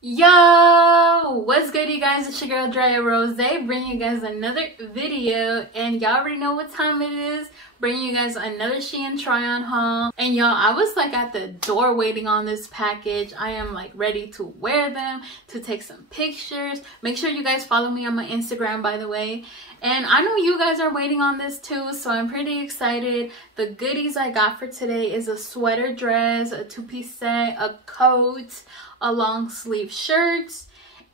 Yo, what's good, you guys? It's your girl Drea Rozayyy, bringing you guys another video, and y'all already know what time it is. Bringing you guys another SHEIN try-on haul. And y'all, I was like at the door waiting on this package. I am like ready to wear them, to take some pictures. Make sure you guys follow me on my Instagram, by the way. And I know you guys are waiting on this too, so I'm pretty excited. The goodies I got for today is a sweater dress, a two-piece set, a coat, a long sleeve shirt,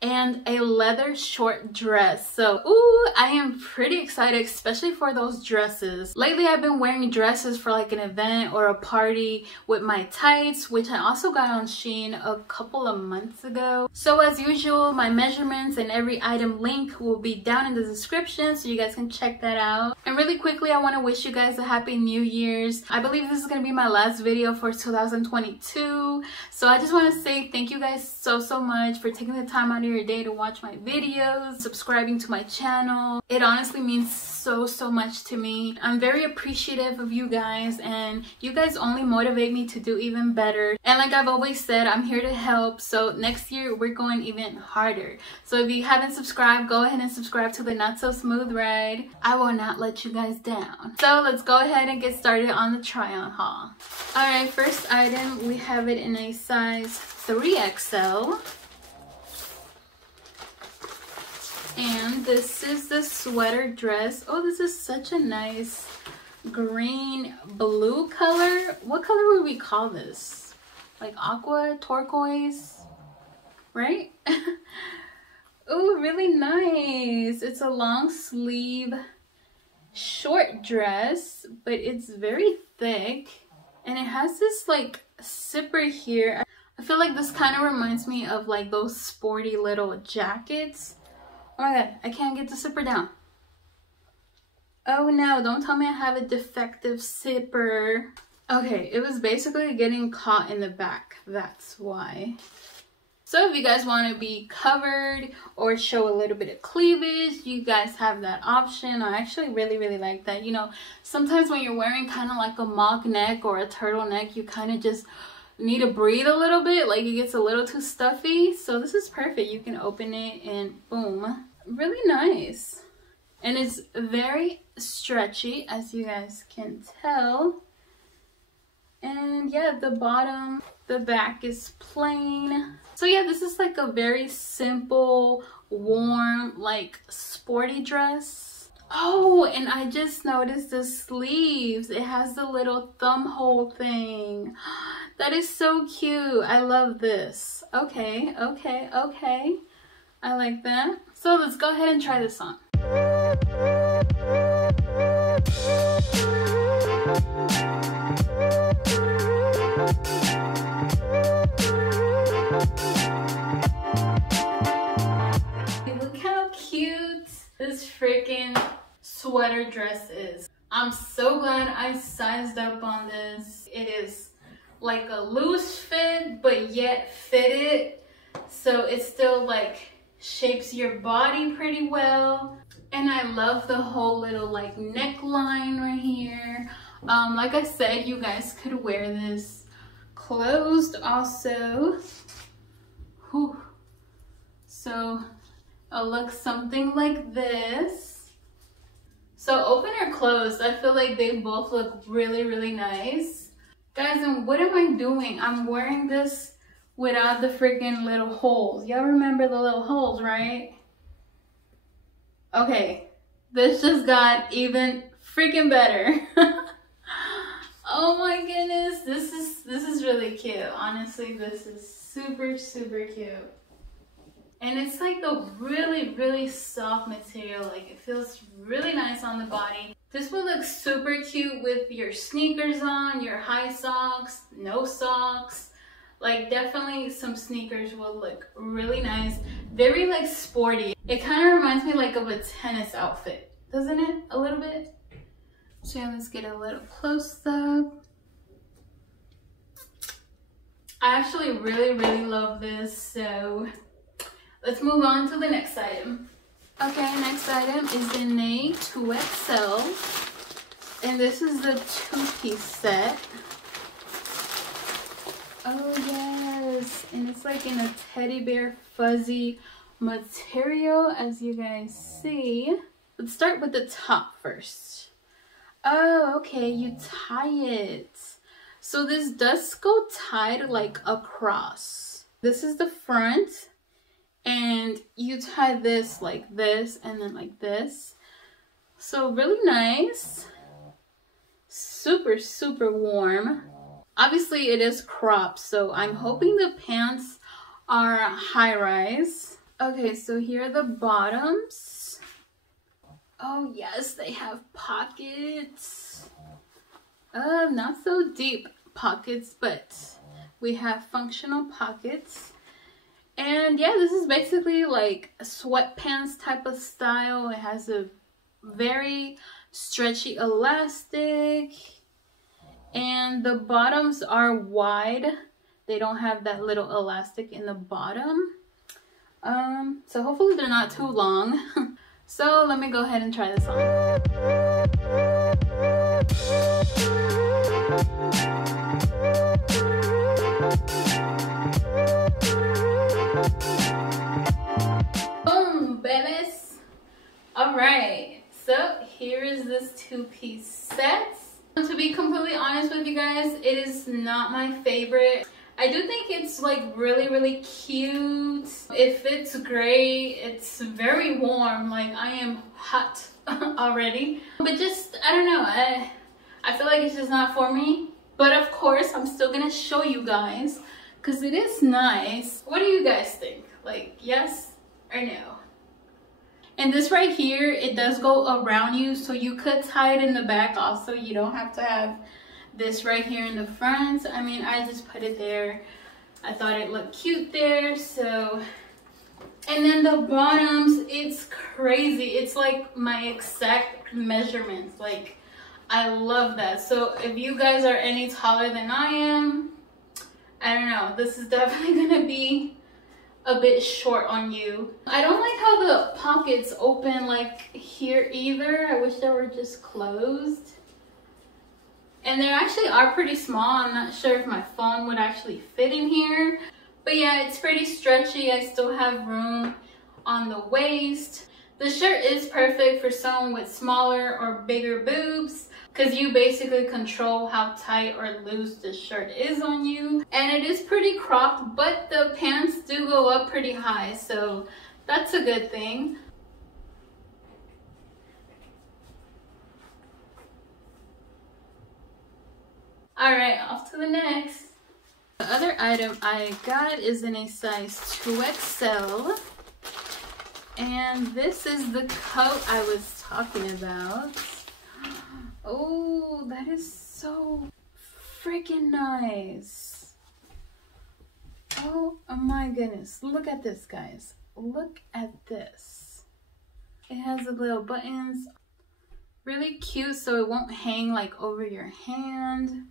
and a leather short dress. So ooh, I am pretty excited, especially for those dresses. Lately I've been wearing dresses for like an event or a party with my tights, which I also got on SHEIN a couple of months ago. So as usual, my measurements and every item link will be down in the description, so you guys can check that out. And really quickly, I want to wish you guys a happy New Year's. I believe this is going to be my last video for 2022. So I just want to say thank you guys so much for taking the time out of your day to watch my videos, subscribing to my channel. It honestly means so much to me. I'm very appreciative of you guys, and you guys only motivate me to do even better. And like I've always said, I'm here to help. So next year we're going even harder. So if you haven't subscribed, go ahead and subscribe to the Not So Smooth Ride. I will not let you guys down. So let's go ahead and get started on the try-on haul. Alright, first item, we have it in a size 3XL. And this is the sweater dress. Oh, this is such a nice green blue color. What color would we call this? Like aqua, turquoise, right? Oh, really nice. It's a long sleeve short dress, but it's very thick, and it has this like zipper here. I feel like this kind of reminds me of like those sporty little jackets. Oh my god, I can't get the zipper down. Oh no, don't tell me I have a defective zipper. Okay, it was basically getting caught in the back. That's why. So if you guys want to be covered or show a little bit of cleavage, you guys have that option. I actually really like that. You know, sometimes when you're wearing kind of like a mock neck or a turtleneck, you kind of just need to breathe a little bit, like it gets a little too stuffy. So this is perfect. You can open it and boom, really nice. And it's very stretchy, as you guys can tell. And yeah, the bottom, the back is plain. So yeah, this is like a very simple, warm, like sporty dress. Oh, and I just noticed the sleeves. It has the little thumb hole thing. That is so cute. I love this. Okay. I like that. So let's go ahead and try this on. Look how cute this freaking sweater dress is. I'm so glad I sized up on this. It is like a loose fit, but yet fitted, so it still like shapes your body pretty well. And I love the whole little like neckline right here. Like I said, you guys could wear this closed also. Whew. So it'll look something like this. So open or closed, I feel like they both look really nice. Guys, and what am I doing? I'm wearing this without the freaking little holes. Y'all remember the little holes, right? Okay, this just got even freaking better. Oh my goodness, this is really cute. Honestly, this is super cute. And it's like a really soft material. Like it feels really nice on the body. This will look super cute with your sneakers on, your high socks, no socks. Like definitely some sneakers will look really nice. Very like sporty. It kind of reminds me like of a tennis outfit, doesn't it? A little bit. So yeah, let's get a little close up. I actually really love this, so let's move on to the next item. Okay, next item is in a 2XL, and this is the two-piece set. Oh yes, this, and it's like in a teddy bear fuzzy material, as you guys see. Let's start with the top first. Oh, okay, you tie it. So this does go tied like across. This is the front, and you tie this like this and then like this. So really nice. Super, super warm. Obviously it is cropped, so I'm hoping the pants are high rise. Okay, so here are the bottoms. Oh yes, they have pockets. Not so deep pockets, but we have functional pockets. And yeah, this is basically like a sweatpants type of style. It has a very stretchy elastic, and the bottoms are wide. They don't have that little elastic in the bottom. So hopefully they're not too long. So let me go ahead and try this on. Boom, babies. All right, so here is this two-piece set. To be completely honest with you guys, it is not my favorite. I do think it's like really, really cute. It fits great. It's very warm. Like, I am hot already. But just, I don't know. I feel like it's just not for me. But of course, I'm still gonna show you guys because it is nice. What do you guys think? Like, yes or no? And this right here, it does go around you, so you could tie it in the back also. You don't have to have this right here in the front. I mean, I just put it there. I thought it looked cute there, so. And then the bottoms, it's crazy. It's like my exact measurements. Like, I love that. So if you guys are any taller than I am, I don't know, this is definitely gonna be a bit short on you. I don't like how the pockets open like here either. I wish they were just closed. And they actually are pretty small. I'm not sure if my phone would actually fit in here. But yeah, it's pretty stretchy. I still have room on the waist. The shirt is perfect for someone with smaller or bigger boobs, because you basically control how tight or loose the shirt is on you. And it is pretty cropped, but the pants do go up pretty high, so that's a good thing. Alright, off to the next. The other item I got is in a size 2XL. And this is the coat I was talking about. Oh, that is so freaking nice. Oh my goodness. Look at this, guys. Look at this. It has the little buttons. Really cute, so it won't hang like over your hand.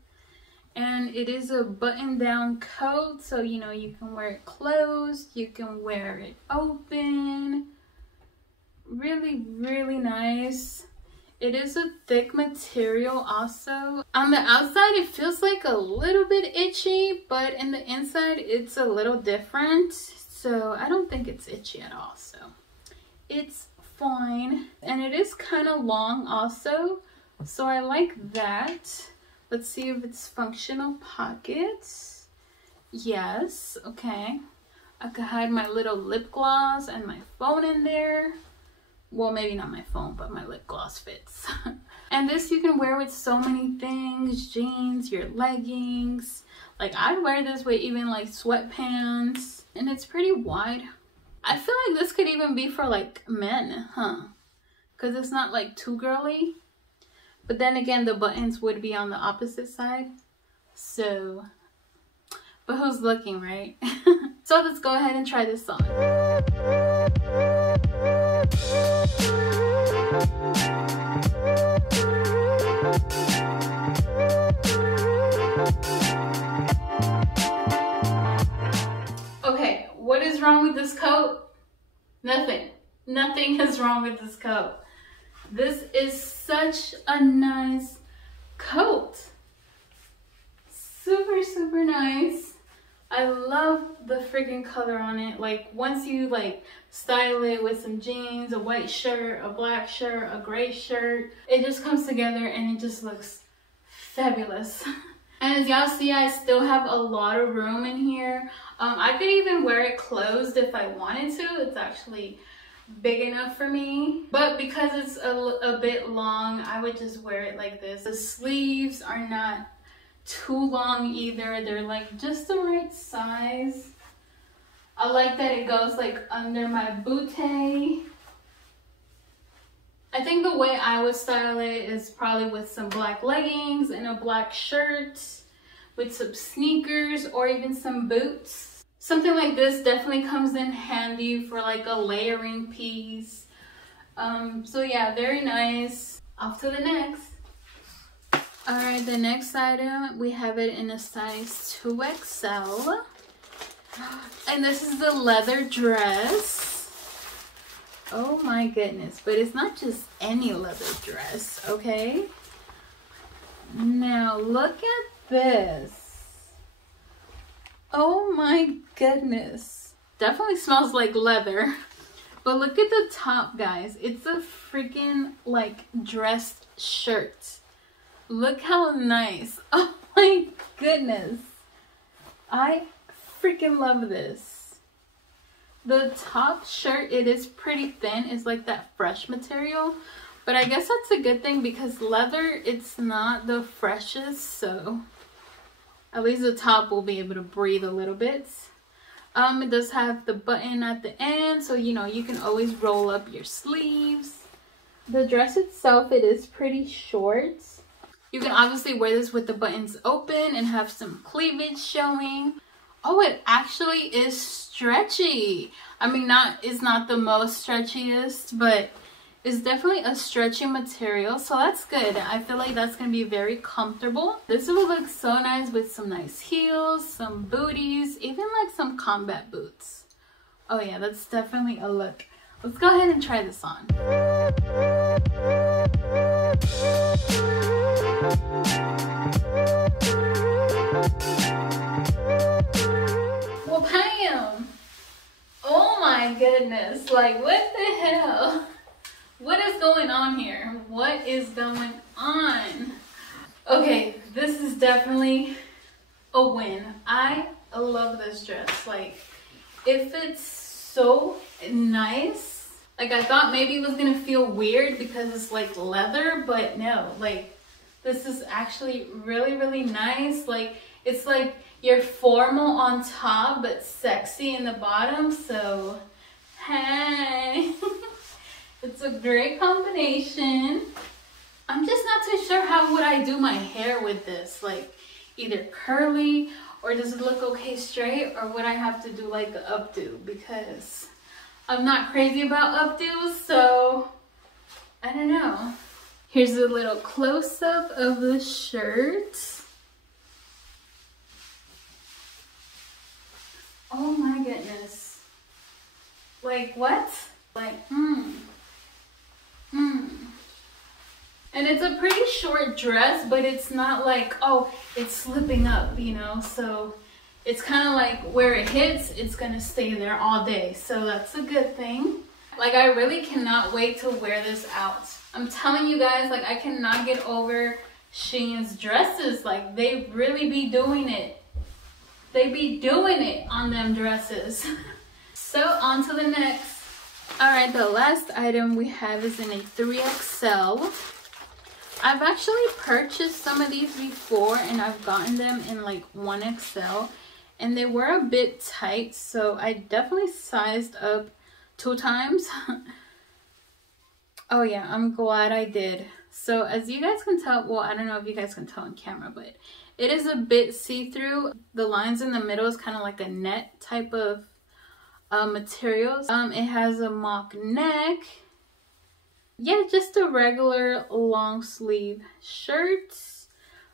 And it is a button-down coat, so you know you can wear it closed, you can wear it open. Really, really nice. It is a thick material also. On the outside, it feels like a little bit itchy, but in the inside, it's a little different. So I don't think it's itchy at all, so it's fine. And it is kind of long also, so I like that. Let's see if it's functional pockets. Yes, okay. I could hide my little lip gloss and my phone in there. Well, maybe not my phone, but my lip gloss fits. And this you can wear with so many things. Jeans, your leggings. Like, I wear this with even like sweatpants. And it's pretty wide. I feel like this could even be for like men, huh? Because it's not like too girly. But then again, the buttons would be on the opposite side. So, but who's looking, right? So let's go ahead and try this on. Okay, what is wrong with this coat? Nothing. Nothing is wrong with this coat. This is such a nice coat. Super, super nice. I love the freaking color on it. Like once you like style it with some jeans, a white shirt, a black shirt, a gray shirt, it just comes together and it just looks fabulous. And as y'all see, I still have a lot of room in here. I could even wear it closed if I wanted to. It's actually big enough for me, but because it's a bit long, I would just wear it like this. The sleeves are not too long either. They're like just the right size. I like that it goes like under my bootay. I think the way I would style it is probably with some black leggings and a black shirt with some sneakers or even some boots. Something like this definitely comes in handy for like a layering piece. So yeah, very nice. Off to the next. All right, the next item, we have it in a size 2XL. And this is the leather dress. Oh my goodness, but it's not just any leather dress, okay? Now look at this. Oh my goodness. Definitely smells like leather. But look at the top, guys. It's a freaking like dress shirt. Look how nice. Oh my goodness. I freaking love this. The top shirt, it is pretty thin. It's like that fresh material. But I guess that's a good thing because leather, it's not the freshest. So at least the top will be able to breathe a little bit. It does have the button at the end. So, you know, you can always roll up your sleeves. The dress itself, it is pretty short. You can obviously wear this with the buttons open and have some cleavage showing. Oh, it actually is stretchy. I mean, it's not the most stretchiest, but it's definitely a stretchy material, so that's good. I feel like that's gonna be very comfortable. This will look so nice with some nice heels, some booties, even like some combat boots. Oh yeah, that's definitely a look. Let's go ahead and try this on. Well, bam! Oh my goodness, like what the hell? What is going on here? What is going on? Okay, this is definitely a win. I love this dress. Like, it fits so nice. Like, I thought maybe it was gonna feel weird because it's like leather, but no, like this is actually really, really nice. Like, it's like you're formal on top but sexy in the bottom, so hey. It's a great combination. I'm just not too sure how would I do my hair with this, like either curly or does it look okay straight, or would I have to do like an updo, because I'm not crazy about updos, so I don't know. Here's a little close-up of the shirt. Oh my goodness. Like what? Like, And it's a pretty short dress, but it's not like, oh, it's slipping up, you know? So it's kind of like where it hits, it's gonna stay there all day. So that's a good thing. Like, I really cannot wait to wear this out. I'm telling you guys, like, I cannot get over SHEIN's dresses. Like, they really be doing it. They be doing it on them dresses. So on to the next. All right, the last item we have is in a 3XL. I've actually purchased some of these before and I've gotten them in like 1XL and they were a bit tight, so I definitely sized up 2 times. Oh yeah, I'm glad I did. So as you guys can tell, well, I don't know if you guys can tell on camera, but it is a bit see-through. The lines in the middle is kind of like a net type of materials. It has a mock neck. Yeah, just a regular long sleeve shirt.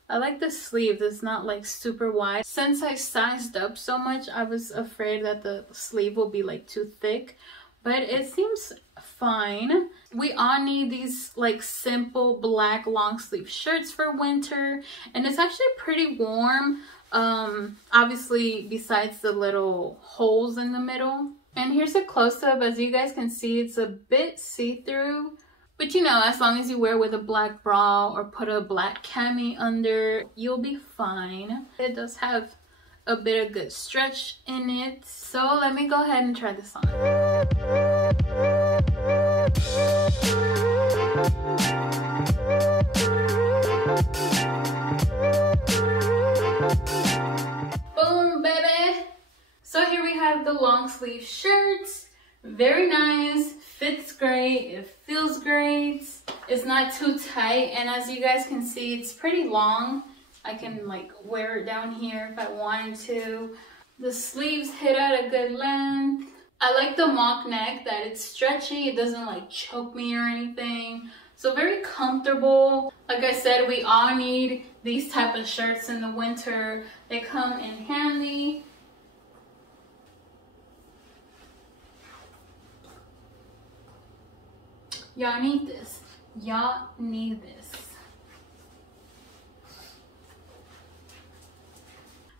I like the sleeve. It's not like super wide. Since I sized up so much, I was afraid that the sleeve will be like too thick, but it seems fine. We all need these like simple black long sleeve shirts for winter, and it's actually pretty warm. Obviously besides the little holes in the middle. And here's a close-up. As you guys can see, it's a bit see-through, but you know, as long as you wear with a black bra or put a black cami under, you'll be fine. It does have a bit of good stretch in it, so let me go ahead and try this on. Boom, baby. So here we have the long sleeve shirts. Very nice, fits great, it feels great. It's not too tight, and as you guys can see, it's pretty long. I can like wear it down here if I wanted to. The sleeves hit at a good length. I like the mock neck, that it's stretchy, it doesn't like choke me or anything. So very comfortable. Like I said, we all need these type of shirts in the winter. They come in handy. Y'all need this. Y'all need this.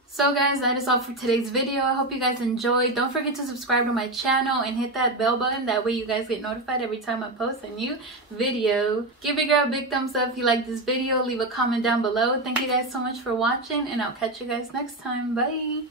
So guys, that is all for today's video. I hope you guys enjoyed. Don't forget to subscribe to my channel and hit that bell button. That way you guys get notified every time I post a new video. Give your girl a big thumbs up if you like this video. Leave a comment down below. Thank you guys so much for watching, and I'll catch you guys next time. Bye.